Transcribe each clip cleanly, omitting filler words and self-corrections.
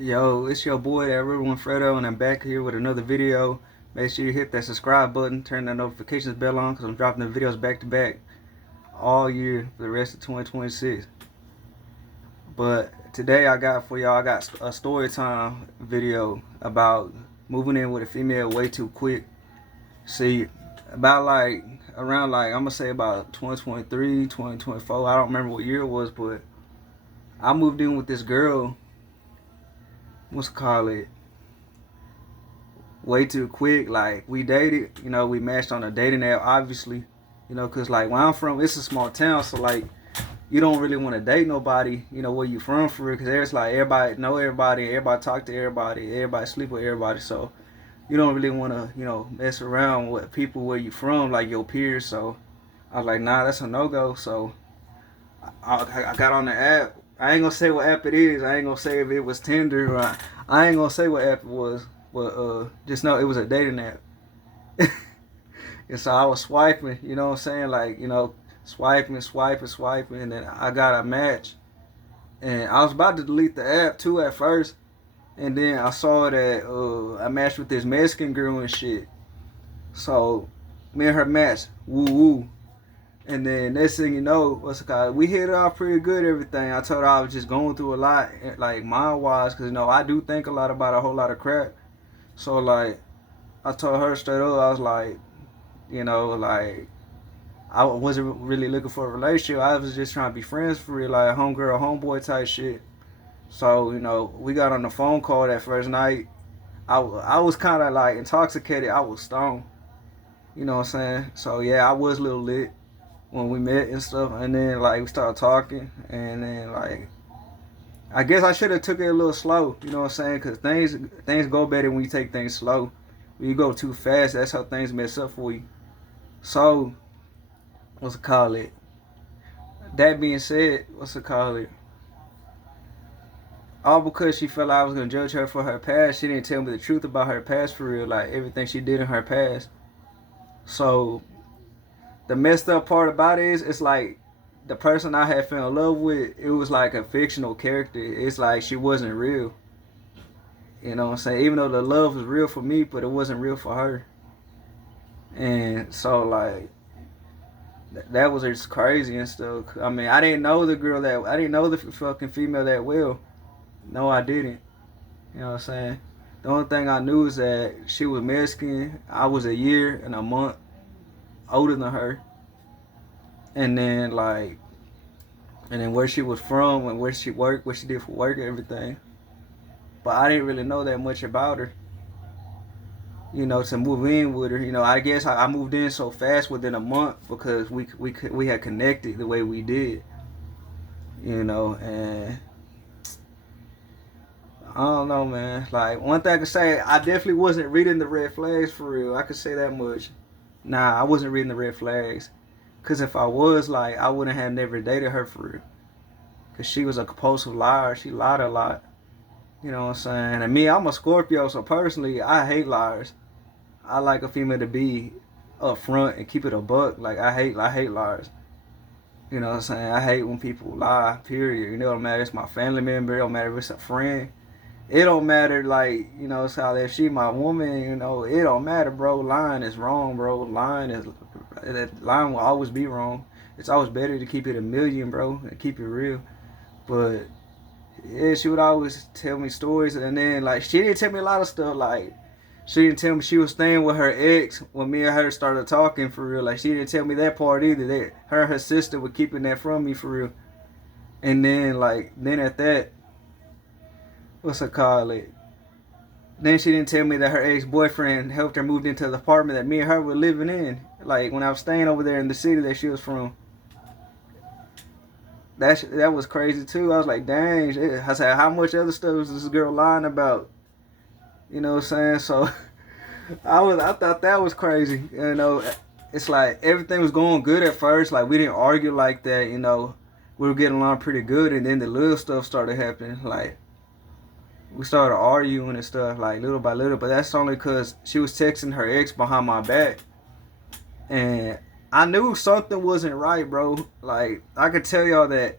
Yo, it's your boy, that real one, Fredo, and I'm back here with another video. Make sure you hit that subscribe button, turn that notifications bell on, because I'm dropping the videos back to back all year for the rest of 2026. But today I got a story time video about moving in with a female way too quick. See, about like, around like, I'm going to say about 2023, 2024, I don't remember what year it was, but I moved in with this girl, what's it call it? Way too quick. Like, we dated, we matched on a dating app, obviously, because like where I'm from, it's a small town, so like you don't really want to date nobody, where you from for real, because there's like everybody know everybody, everybody talk to everybody, everybody sleep with everybody, so you don't really want to, mess around with people where you from, like your peers. So I was like, nah, that's a no go. So I got on the app. I ain't gonna say what app it is. I ain't gonna say if it was Tinder or I ain't gonna say what app it was. But just know it was a dating app. And so I was swiping, you know what I'm saying? Like, swiping, and then I got a match. And I was about to delete the app too at first. And then I saw that I matched with this Mexican girl and shit. So me and her matched. Woo woo. And then next thing you know, what's it called? We hit it off pretty good, everything. I told her I was just going through a lot, like mind wise, because I do think a lot about a whole lot of crap. So like, I told her straight up, I was like, like I wasn't really looking for a relationship. I was just trying to be friends for real, like homegirl, homeboy type shit. So we got on the phone call that first night. I was kind of like intoxicated. I was stoned. You know what I'm saying? So yeah, I was a little lit when we met and stuff. And then like we started talking, and then like I guess I should have took it a little slow. You know what I'm saying? Cause things go better when you take things slow. When you go too fast, that's how things mess up for you. So what's it call it? That being said, what's it call it? All because she felt like I was gonna judge her for her past, she didn't tell me the truth about her past for real, like everything she did in her past. So the messed up part about it is, it's like the person I had fell in love with, it was like a fictional character. It's like she wasn't real. You know what I'm saying? Even though the love was real for me, but it wasn't real for her. And so like that was just crazy and stuff. I mean, I didn't know the fucking female that well. No, I didn't. You know what I'm saying? The only thing I knew is that she was Mexican. I was a year and a month older than her. And then like, and then where she was from and where she worked, what she did for work, and everything. But I didn't really know that much about her. To move in with her. I guess I moved in so fast within a month because we had connected the way we did. And I don't know, man. Like, one thing I could say, I definitely wasn't reading the red flags for real. I could say that much. Nah, I wasn't reading the red flags. Cause if I was, like, I wouldn't have never dated her for real. Cause she was a compulsive liar. She lied a lot. You know what I'm saying? And me, I'm a Scorpio, so personally, I hate liars. I like a female to be upfront and keep it a buck. Like, I hate liars. You know what I'm saying? I hate when people lie, period. It don't matter if it's my family member, it don't matter if it's a friend. It don't matter, like, so if she my woman, it don't matter, bro. Lying is wrong, bro. Lying will always be wrong. It's always better to keep it a million, bro, and keep it real. But yeah, she would always tell me stories, and then like she didn't tell me a lot of stuff. Like, she didn't tell me she was staying with her ex when me and her started talking for real. Like, she didn't tell me that part either. That her and her sister were keeping that from me for real. And then at that, what's it called? It. Then she didn't tell me that her ex boyfriend helped her move into the apartment that me and her were living in. Like, when I was staying over there in the city that she was from. That was crazy too. I was like, dang. I said, how much other stuff was this girl lying about? You know what I'm saying? So I thought that was crazy. It's like everything was going good at first. Like, we didn't argue like that. We were getting along pretty good, and then the little stuff started happening. Like, we started arguing and stuff, like little by little. But that's only because she was texting her ex behind my back, and I knew something wasn't right, bro. Like, I could tell y'all that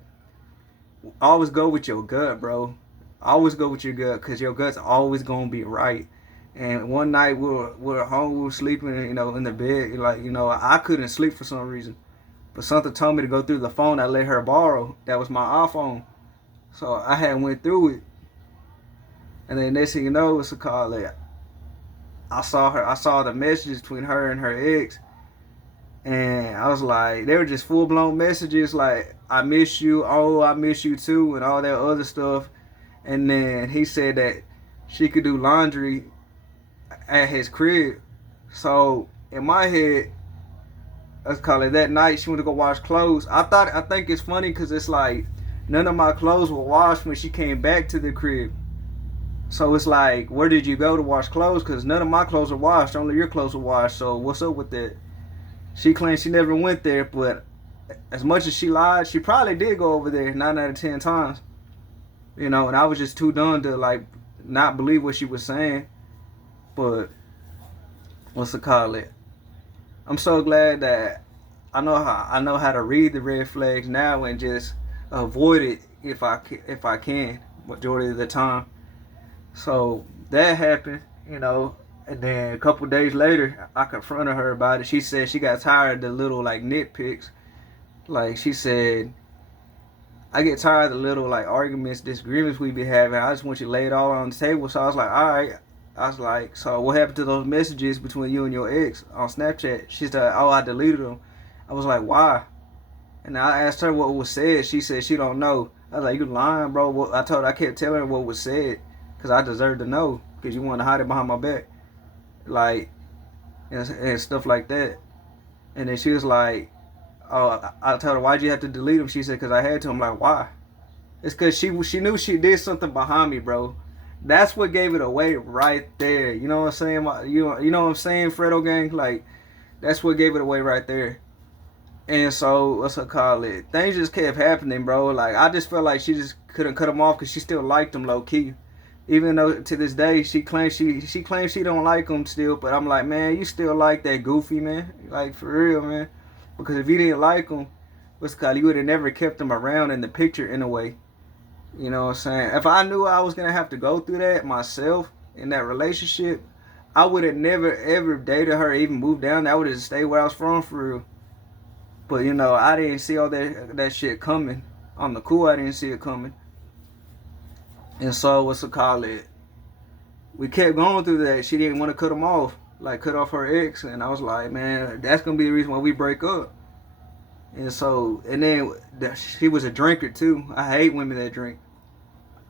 always go with your gut, bro. Always go with your gut, because your gut's always gonna be right. And one night we were home, we were sleeping, in the bed. Like, I couldn't sleep for some reason, but something told me to go through the phone I let her borrow. That was my iPhone, so I had went through it. And then next thing you know, it's a call that I saw the messages between her and her ex, and I was like, they were just full blown messages like, "I miss you," "Oh, I miss you too," and all that other stuff. And then he said that she could do laundry at his crib. So in my head, let's call it that night, she went to go wash clothes. I think it's funny because it's like none of my clothes were washed when she came back to the crib. So it's like, where did you go to wash clothes? Because none of my clothes are washed, only your clothes are washed. So what's up with that? She claims she never went there, but as much as she lied, she probably did go over there 9 out of 10 times. And I was just too dumb to like not believe what she was saying. But what's it call it? I'm so glad that I know how to read the red flags now and just avoid it if I can majority of the time. So that happened, and then a couple days later, I confronted her about it. She said she got tired of the little like nitpicks. Like she said, I get tired of the little like arguments, disagreements we be having. I just want you to lay it all on the table. So I was like, all right. I was like, so what happened to those messages between you and your ex on Snapchat? She said, oh, I deleted them. I was like, why? And I asked her what was said. She said she don't know. I was like, you lying, bro. I kept telling her what was said because I deserved to know because you wanted to hide it behind my back. Like, and stuff like that. And then she was like, oh, I told her, why'd you have to delete them? She said, because I had to. I'm like, why? It's because she knew she did something behind me, bro. That's what gave it away right there. You know what I'm saying? You know what I'm saying, Fredo gang? Like, that's what gave it away right there. And so, what's her call it? Things just kept happening, bro. Like, I just felt like she just couldn't cut him off because she still liked him low key. Even though to this day she claims she don't like him still, but I'm like, man, you still like that goofy man, like for real, man. Because if you didn't like him, what's called, you would have never kept him around in the picture in a way. You know what I'm saying? If I knew I was gonna have to go through that myself in that relationship, I would have never ever dated her, or even moved down there. I would have stayed where I was from for real. But I didn't see all that shit coming. On the cool, I didn't see it coming. And so what's it called it? We kept going through that. She didn't want to cut him off, like cut off her ex, and I was like, man, that's gonna be the reason why we break up. And so, and then she was a drinker too. I hate women that drink.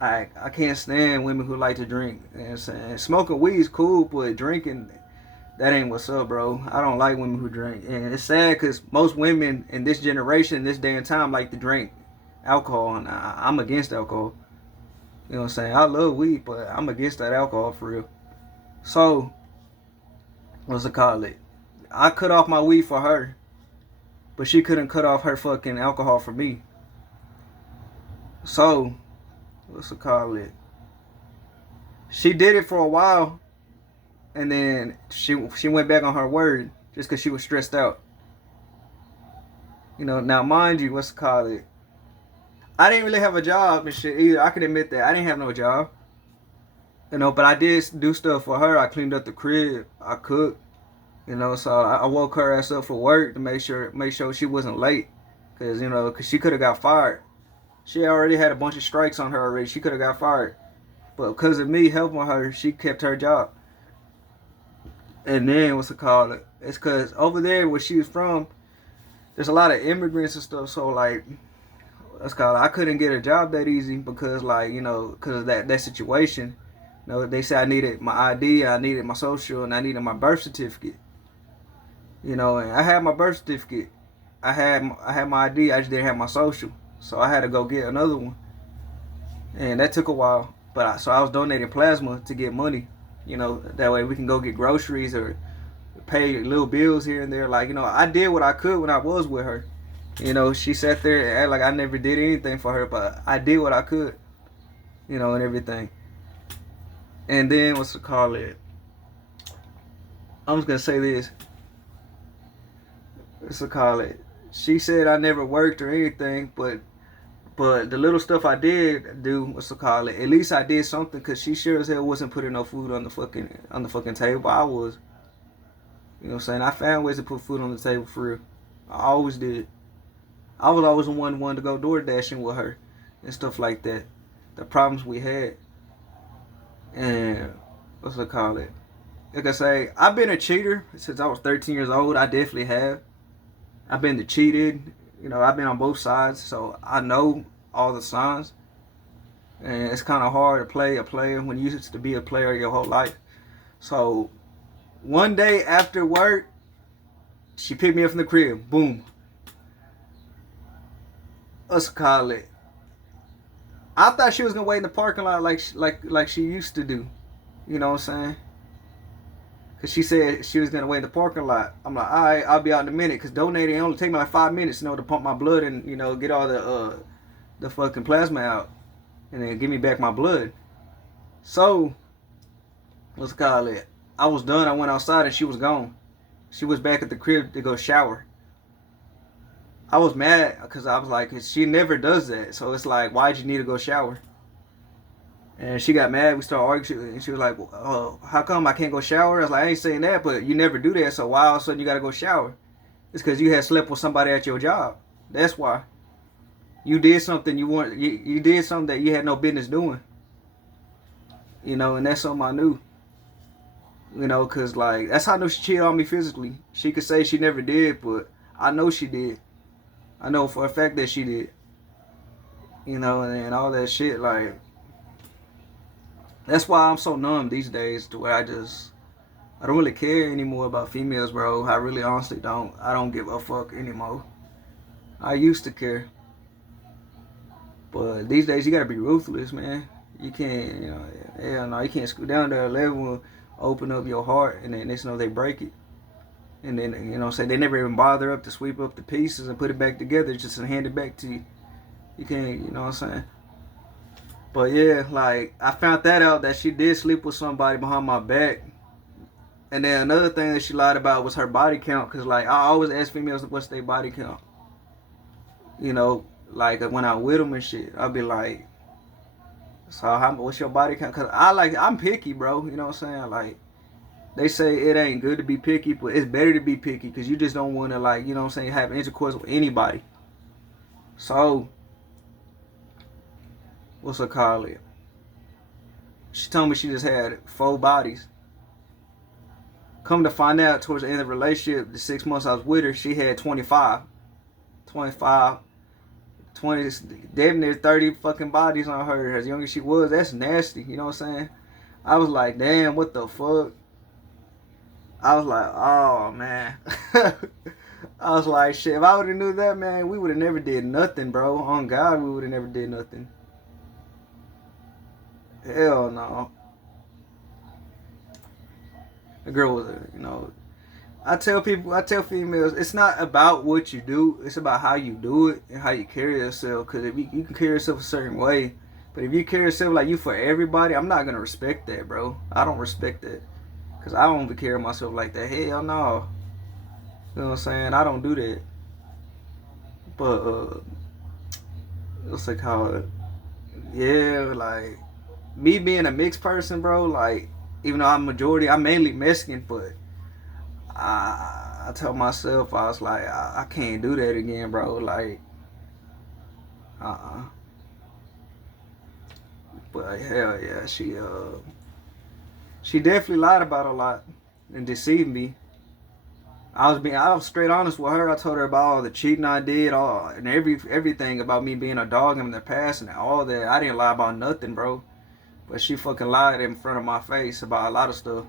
I can't stand women who like to drink. And smoking weed is cool, but drinking, that ain't what's up, bro. I don't like women who drink, and it's sad because most women in this generation, this day and time, like to drink alcohol, and I'm against alcohol. You know what I'm saying? I love weed, but I'm against that alcohol for real. So, what's it called? It? I cut off my weed for her, but she couldn't cut off her fucking alcohol for me. So, what's it called? It? She did it for a while, and then she went back on her word just because she was stressed out. Now mind you, what's it called? It? I didn't really have a job and shit either. I can admit that I didn't have no job. But I did do stuff for her. I cleaned up the crib. I cooked. So I woke her ass up for work to make sure she wasn't late, cause she could have got fired. She already had a bunch of strikes on her already. She could have got fired, but because of me helping her, she kept her job. And then what's it called? It's cause over there where she was from, there's a lot of immigrants and stuff. So like, let's call it, I couldn't get a job that easy because because of that situation. They said I needed my ID, I needed my social, and I needed my birth certificate. And I had my birth certificate. I had my ID. I just didn't have my social, so I had to go get another one, and that took a while. So I was donating plasma to get money. That way we can go get groceries or pay little bills here and there. Like I did what I could when I was with her. She sat there and acted like I never did anything for her, but I did what I could. And everything. And then what's it called? It? I'm just gonna say this. What's it called? It? She said I never worked or anything, but But the little stuff I did do, what's it called? At least I did something, cause she sure as hell wasn't putting no food on the fucking table. I was, you know what I'm saying? I found ways to put food on the table for real. I always did. I was always the one to go door dashing with her and stuff like that. The problems we had, and what's it called? Like I say, I've been a cheater since I was 13 years old. I definitely have. I've been the cheated. You know, I've been on both sides, so I know all the signs. And it's kind of hard to play a player when you used to be a player your whole life. So one day after work, she picked me up from the crib. Boom. Let's call it. I thought she was gonna wait in the parking lot like she used to do. You know what I'm saying? Cause she said she was gonna wait in the parking lot. I'm like, all right, I'll be out in a minute. Cause donating only take me like 5 minutes, you know, to pump my blood and get all the fucking plasma out, and then give me back my blood. So let's call it. I was done. I went outside and she was gone. She was back at the crib to go shower. I was mad because I was like, she never does that. So it's like, why'd you need to go shower? And she got mad. We started arguing. And she was like, how come I can't go shower? I was like, I ain't saying that, but you never do that. So why all of a sudden you got to go shower? It's because you had slept with somebody at your job. That's why. You did something you did something that you had no business doing. And that's something I knew. Because like, that's how I know she cheated on me physically. She could say she never did, but I know she did. I know for a fact that she did. And all that shit, like, that's why I'm so numb these days to where I don't really care anymore about females, bro. I really honestly don't. I don't give a fuck anymore. I used to care. But these days you gotta be ruthless, man. You can't, you can't scoot down to a level, open up your heart, and then they break it. And then, say they never even bother up to sweep up the pieces and put it back together, just to hand it back to you. You can't, you know what I'm saying? But yeah, like, I found that out that she did sleep with somebody behind my back. And then another thing that she lied about was her body count. Because, like, I always ask females what's their body count. Like, when I'm with them and shit, I'll be like, so what's your body count? Because I'm picky, bro. You know what I'm saying? Like, they say it ain't good to be picky, but it's better to be picky. Because you just don't want to, like, you know what I'm saying, have intercourse with anybody. So, what's it called? She told me she just had 4 bodies. Come to find out, towards the end of the relationship, the 6 months I was with her, she had 25. 25, 20, damn near 30 fucking bodies on her. As young as she was, that's nasty, you know what I'm saying? I was like, damn, what the fuck? I was like, oh, man. I was like, shit, if I would have knew that, man, we would have never did nothing, bro. On God, we would have never did nothing. Hell no. The girl was, I tell females, it's not about what you do, it's about how you do it and how you carry yourself. Because if you can carry yourself a certain way, but if you carry yourself like you for everybody, I'm not going to respect that, bro. I don't respect that. Because I don't even carry myself like that. Hell no. You know what I'm saying? I don't do that. But, what's it called? Yeah, like, me being a mixed person, bro, like, even though I'm mainly Mexican, but I told myself, I was like, I can't do that again, bro. Like, But hell yeah, she definitely lied about a lot and deceived me. I was straight honest with her. I told her about all the cheating I did, and everything about me being a dog in the past and all that. I didn't lie about nothing, bro. But she fucking lied in front of my face about a lot of stuff.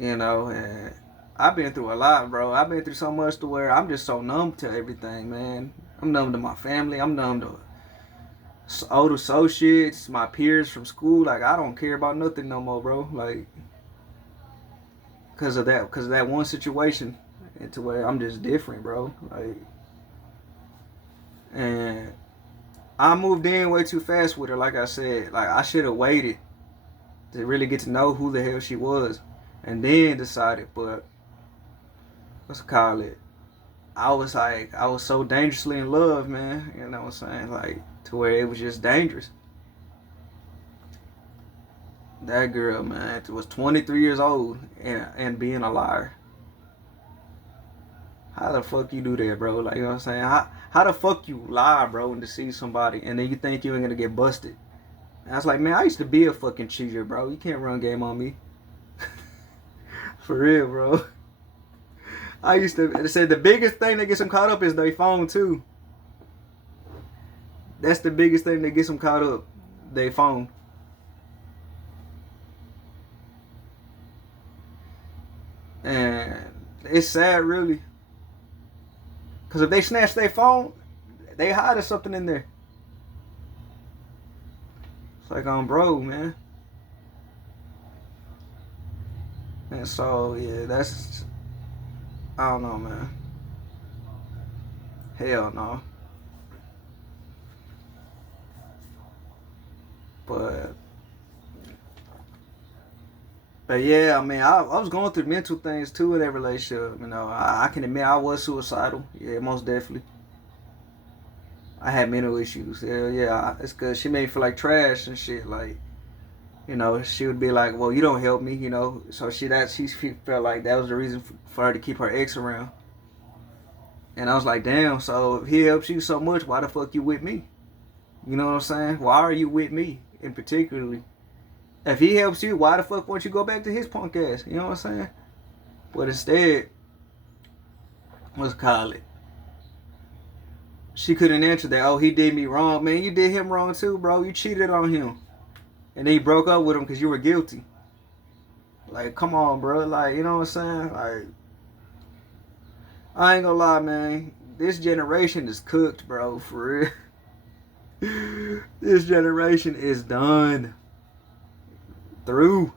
And I've been through a lot, bro. I've been through so much to where I'm just so numb to everything, man. I'm numb to my family. I'm numb to old associates, my peers from school. Like, I don't care about nothing no more, bro. Like, because of that one situation, and to where I'm just different, bro. Like, and I moved in way too fast with her. Like I said, like, I should have waited to really get to know who the hell she was, and then decided. But let's call it. I was so dangerously in love, man. You know what I'm saying? Like, to where it was just dangerous. That girl, man, was 23 years old and being a liar. How the fuck you do that, bro? Like, you know what I'm saying? How the fuck you lie, bro, and deceive somebody, and then you think you ain't gonna get busted? And I was like, man, I used to be a fucking cheater, bro. You can't run game on me. For real, bro. I used to say the biggest thing that gets them caught up is their phone too. That's the biggest thing that gets them caught up. Their phone. And it's sad, really. Because if they snatch their phone, they hide something in there. It's like, bro, man. And so, yeah, that's, I don't know, man. Hell no. But, but yeah, I mean, I was going through mental things too in that relationship. You know, I can admit I was suicidal. Yeah, most definitely. I had mental issues. Yeah, it's because she made me feel like trash and shit. Like, you know, she would be like, "Well, you don't help me," you know. So she felt like that was the reason for her to keep her ex around. And I was like, "Damn." So if he helps you so much, why the fuck you with me? You know what I'm saying? Why are you with me in particularly? If he helps you, why the fuck won't you go back to his punk ass? You know what I'm saying? But instead, let's call it. She couldn't answer that. Oh, he did me wrong, man. You did him wrong too, bro. You cheated on him, and then you broke up with him because you were guilty. Like, come on, bro. Like, you know what I'm saying? Like, I ain't gonna lie, man. This generation is cooked, bro. For real. This generation is done. Through.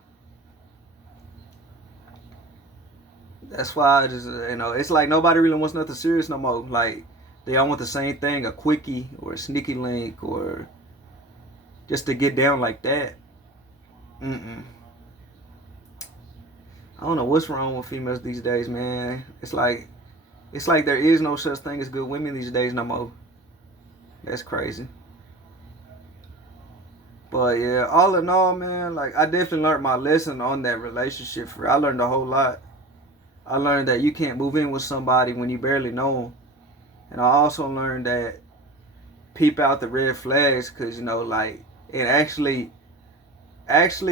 That's why I just, it's like nobody really wants nothing serious no more. Like, they all want the same thing, a quickie or a sneaky link or just to get down like that. Mm-mm. I don't know what's wrong with females these days, man. It's like there is no such thing as good women these days no more. That's crazy. But yeah, all in all, man, like I definitely learned my lesson on that relationship. I learned a whole lot. I learned that you can't move in with somebody when you barely know them, and I also learned that peep out the red flags, because like, and actually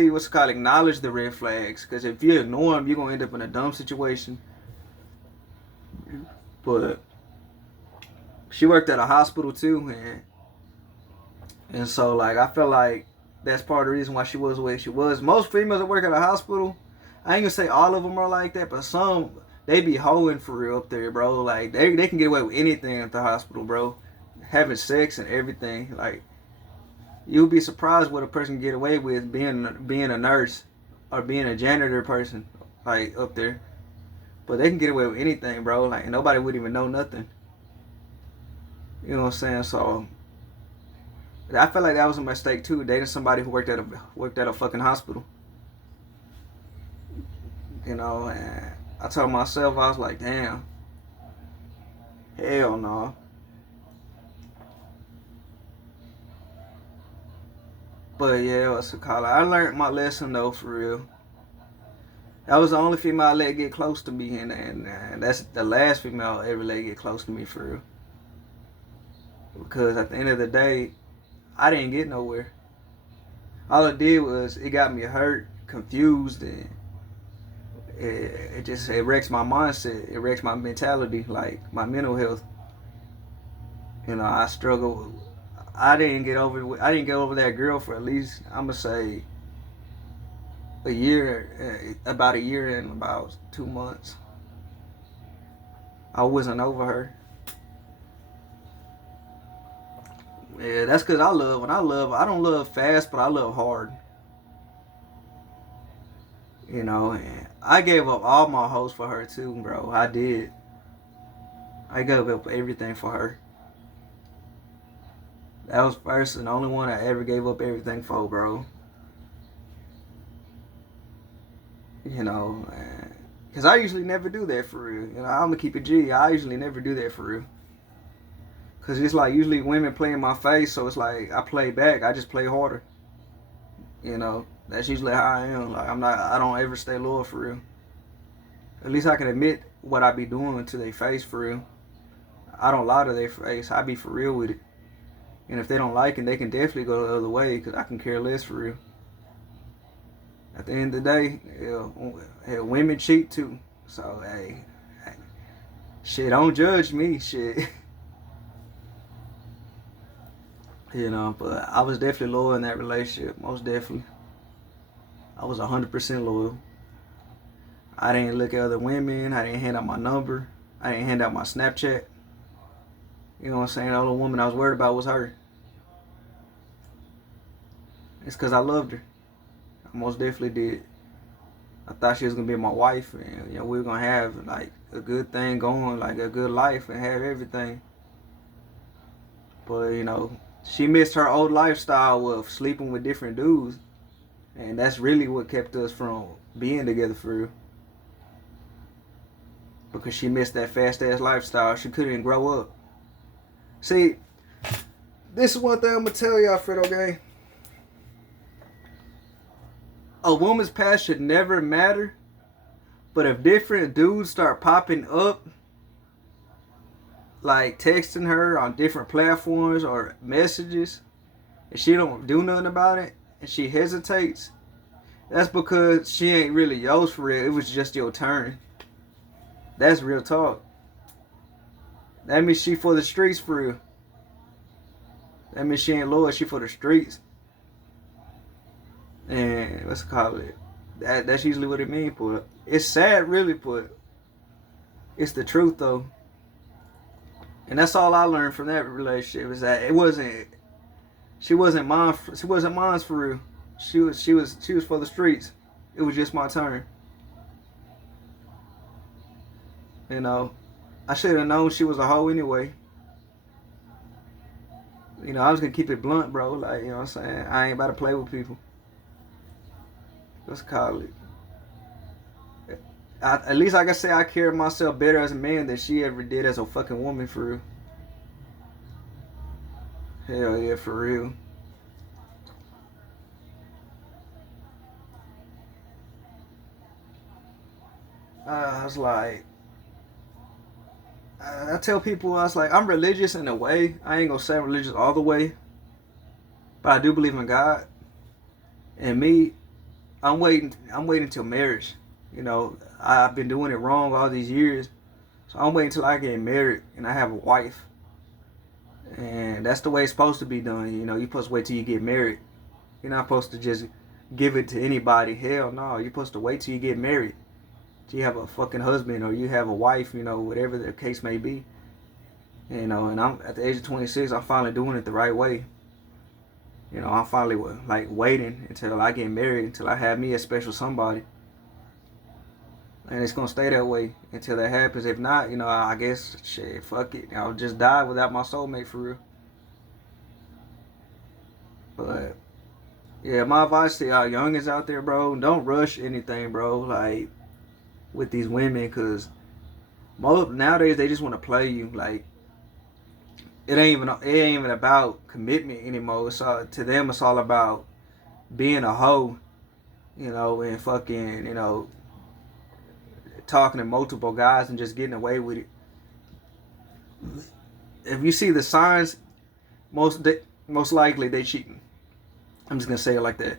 what's it called, acknowledge the red flags, because if you ignore them, you're gonna end up in a dumb situation. But she worked at a hospital too, and so like I feel like that's part of the reason why she was the way she was. Most females that work at a hospital, I ain't gonna say all of them are like that, but some, they be hoeing for real up there, bro. Like they can get away with anything at the hospital, bro. Having sex and everything. Like, you'll be surprised what a person can get away with being a nurse or being a janitor person, like up there. But they can get away with anything, bro. Like, nobody would even know nothing. You know what I'm saying? So I feel like that was a mistake too, dating somebody who worked at a fucking hospital. And I told myself, I was like, damn, hell no. But yeah, what's it called? I learned my lesson though, for real. That was the only female I let get close to me, and that's the last female I ever let get close to me, for real. Because at the end of the day, I didn't get nowhere. All it did was it got me hurt, confused, and it wrecks my mindset. It wrecks my mentality, like my mental health. I struggle. I didn't get over that girl for at least, I'm gonna say, a year, about a year and about 2 months. I wasn't over her. Yeah, that's because when I love, I don't love fast, but I love hard. And I gave up all my hopes for her too, bro. I did. I gave up everything for her. That was first and the only one I ever gave up everything for, bro. And Cause I usually never do that for real. You know, I'm gonna keep it G. I usually never do that for real. Cause it's like usually women play in my face, so it's like I play back. I just play harder. You know, that's usually how I am. Like I'm not. I don't ever stay loyal for real. At least I can admit what I be doing to their face for real. I don't lie to their face. I be for real with it. And if they don't like it, they can definitely go the other way. Cause I can care less for real. At the end of the day, women cheat too. So hey, shit, don't judge me, shit. You know, but I was definitely loyal in that relationship, most definitely. I was 100% loyal. I didn't look at other women. I didn't hand out my number. I didn't hand out my Snapchat. You know what I'm saying? The only woman I was worried about was her. It's because I loved her. I most definitely did. I thought she was gonna be my wife, and you know we were gonna have like a good thing going, like a good life, and have everything. But you know, she missed her old lifestyle of sleeping with different dudes, and that's really what kept us from being together for real. Because she missed that fast ass lifestyle, she couldn't grow up. See, this is one thing I'm gonna tell y'all, Fredo gang. A woman's past should never matter, but if different dudes start popping up, like texting her on different platforms or messages, and she don't do nothing about it, and she hesitates, that's because she ain't really yours for real. It was just your turn. That's real talk. That means she for the streets for real. That means she ain't loyal. She for the streets. And let's call it. That's usually what it means, but it's sad, really, but it's the truth though. And that's all I learned from that relationship is that it wasn't. She wasn't mine. She wasn't mine for real. She was for the streets. It was just my turn. You know, I should have known she was a hoe anyway. You know, I was gonna keep it blunt, bro. Like, you know what I'm saying? I ain't about to play with people. Let's call it. At least I can say I carry myself better as a man than she ever did as a fucking woman, for real. Hell yeah, for real. I was like, I tell people, I was like, I'm religious in a way. I ain't gonna say I'm religious all the way, but I do believe in God. And me, I'm waiting till marriage. You know, I've been doing it wrong all these years, so I'm waiting till I get married and I have a wife. And that's the way it's supposed to be done. You know, you're supposed to wait till you get married. You're not supposed to just give it to anybody. Hell no, you're supposed to wait till you get married. Till you have a fucking husband or you have a wife, you know, whatever the case may be. You know, and I'm at the age of 26, I'm finally doing it the right way. You know, I'm finally like waiting until I get married, until I have me a special somebody. And it's gonna stay that way until that happens. If not, you know, I guess shit, fuck it. I'll just die without my soulmate for real. But yeah, my advice to y'all youngins out there, bro, don't rush anything, bro. Like with these women, cause most nowadays they just want to play you. Like it ain't even about commitment anymore. It's all, to them it's all about being a hoe, you know, and fucking, you know, talking to multiple guys and just getting away with it. If you see the signs, most likely they cheating. I'm just gonna say it like that.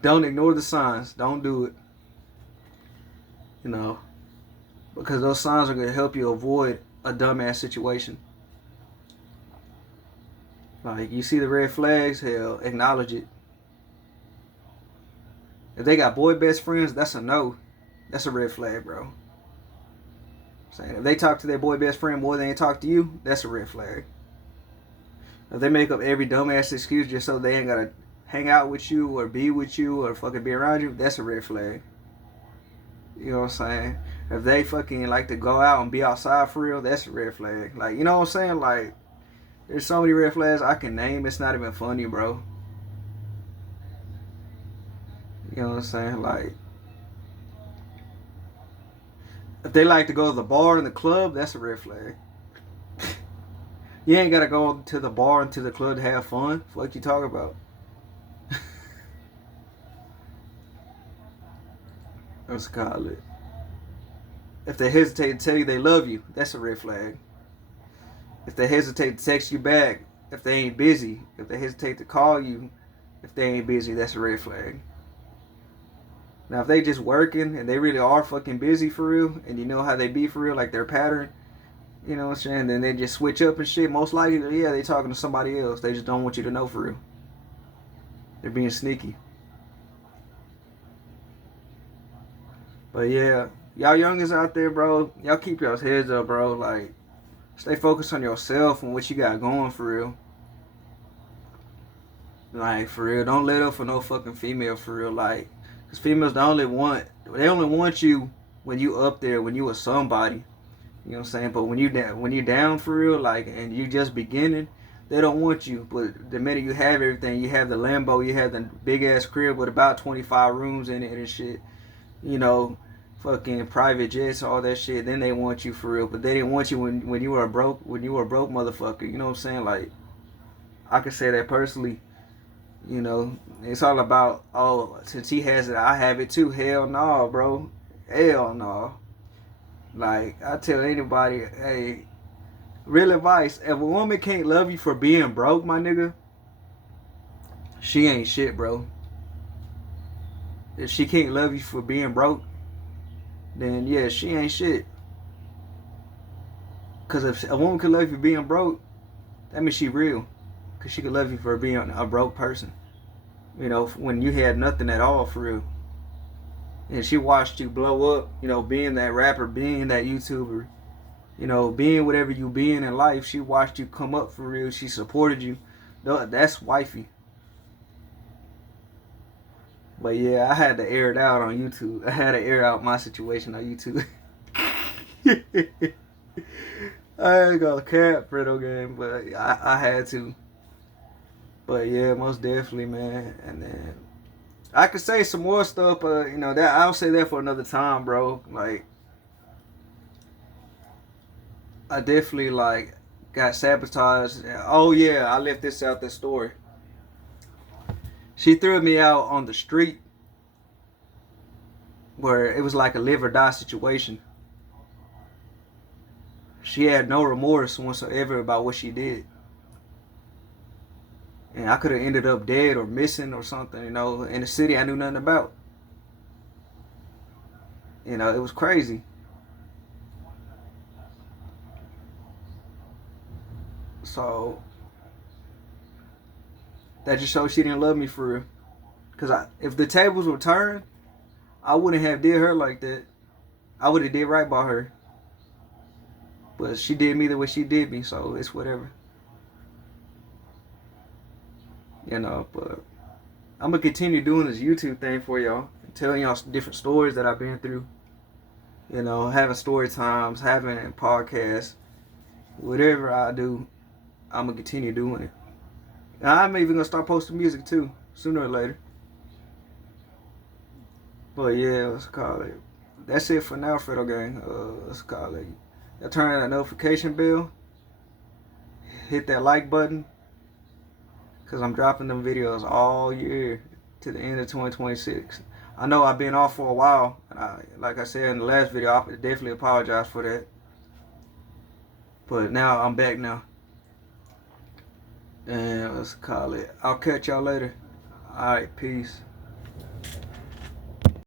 Don't ignore the signs. Don't do it. You know, because those signs are gonna help you avoid a dumbass situation. Like you see the red flags, hell, acknowledge it. If they got boy best friends, that's a no. That's a red flag, bro. Saying if they talk to their boy best friend more than they talk to you, that's a red flag. If they make up every dumbass excuse just so they ain't gotta hang out with you or be with you or fucking be around you, that's a red flag. You know what I'm saying? If they fucking like to go out and be outside for real, that's a red flag. Like, you know what I'm saying? Like, there's so many red flags I can name. It's not even funny, bro. You know what I'm saying? Like, If they like to go to the bar and the club, that's a red flag. You ain't gotta go to the bar and to the club to have fun. What you talking about? Let's call it. If they hesitate to tell you they love you, that's a red flag. If they hesitate to text you back, if they ain't busy, if they hesitate to call you, if they ain't busy, that's a red flag. Now, if they just working and they really are fucking busy for real, and you know how they be for real, like their pattern, you know what I'm saying, then they just switch up and shit, most likely, yeah, they talking to somebody else. They just don't want you to know for real. They're being sneaky. But yeah, y'all youngins out there, bro, y'all keep y'all's heads up, bro. Like, stay focused on yourself and what you got going for real. Like, for real, don't let up for no fucking female for real. Like, because females, they only want you when you up there, when you a somebody. You know what I'm saying? But when you down for real, like, and you just beginning, they don't want you. But the minute you have everything, you have the Lambo, you have the big ass crib with about 25 rooms in it and shit. You know, fucking private jets, all that shit. Then they want you for real. But they didn't want you when you were a broke motherfucker. You know what I'm saying? Like, I can say that personally. You know, it's all about, oh, since he has it, I have it too. Hell no, bro. Hell no. Like, I tell anybody, hey, real advice, if a woman can't love you for being broke, my nigga, she ain't shit, bro. If she can't love you for being broke, then yeah, she ain't shit. Because if a woman can love you for being broke, that means she real. Because she can love you for being a broke person. You know, when you had nothing at all for real. And she watched you blow up, you know, being that rapper, being that YouTuber, you know, being whatever you being in life. She watched you come up for real. She supported you. That's wifey. But yeah, I had to air it out on YouTube. I had to air out my situation on YouTube. I ain't gonna cap Fredo game, but I had to. But yeah, most definitely, man. And then I could say some more stuff, but you know that I'll say that for another time, bro. Like, I definitely like got sabotaged. Oh yeah, I left this out. This story. She threw me out on the street where it was like a live or die situation. She had no remorse whatsoever about what she did. And I could have ended up dead or missing or something, you know, in a city I knew nothing about. You know, it was crazy. So that just shows she didn't love me for real. Cause if the tables were turned, I wouldn't have did her like that. I would have did right by her. But she did me the way she did me, so it's whatever. You know, but I'm gonna continue doing this YouTube thing for y'all, telling y'all some different stories that I've been through. You know, having story times, having podcasts, whatever I do, I'm gonna continue doing it. And I'm even gonna start posting music too, sooner or later. But yeah, let's call it. That's it for now, Fredo Gang. Let's call it. Y'all turn that notification bell, hit that like button, cause I'm dropping them videos all year to the end of 2026. I know I've been off for a while, and like I said in the last video, I definitely apologize for that. But now I'm back now. And let's call it. I'll catch y'all later. Alright, peace.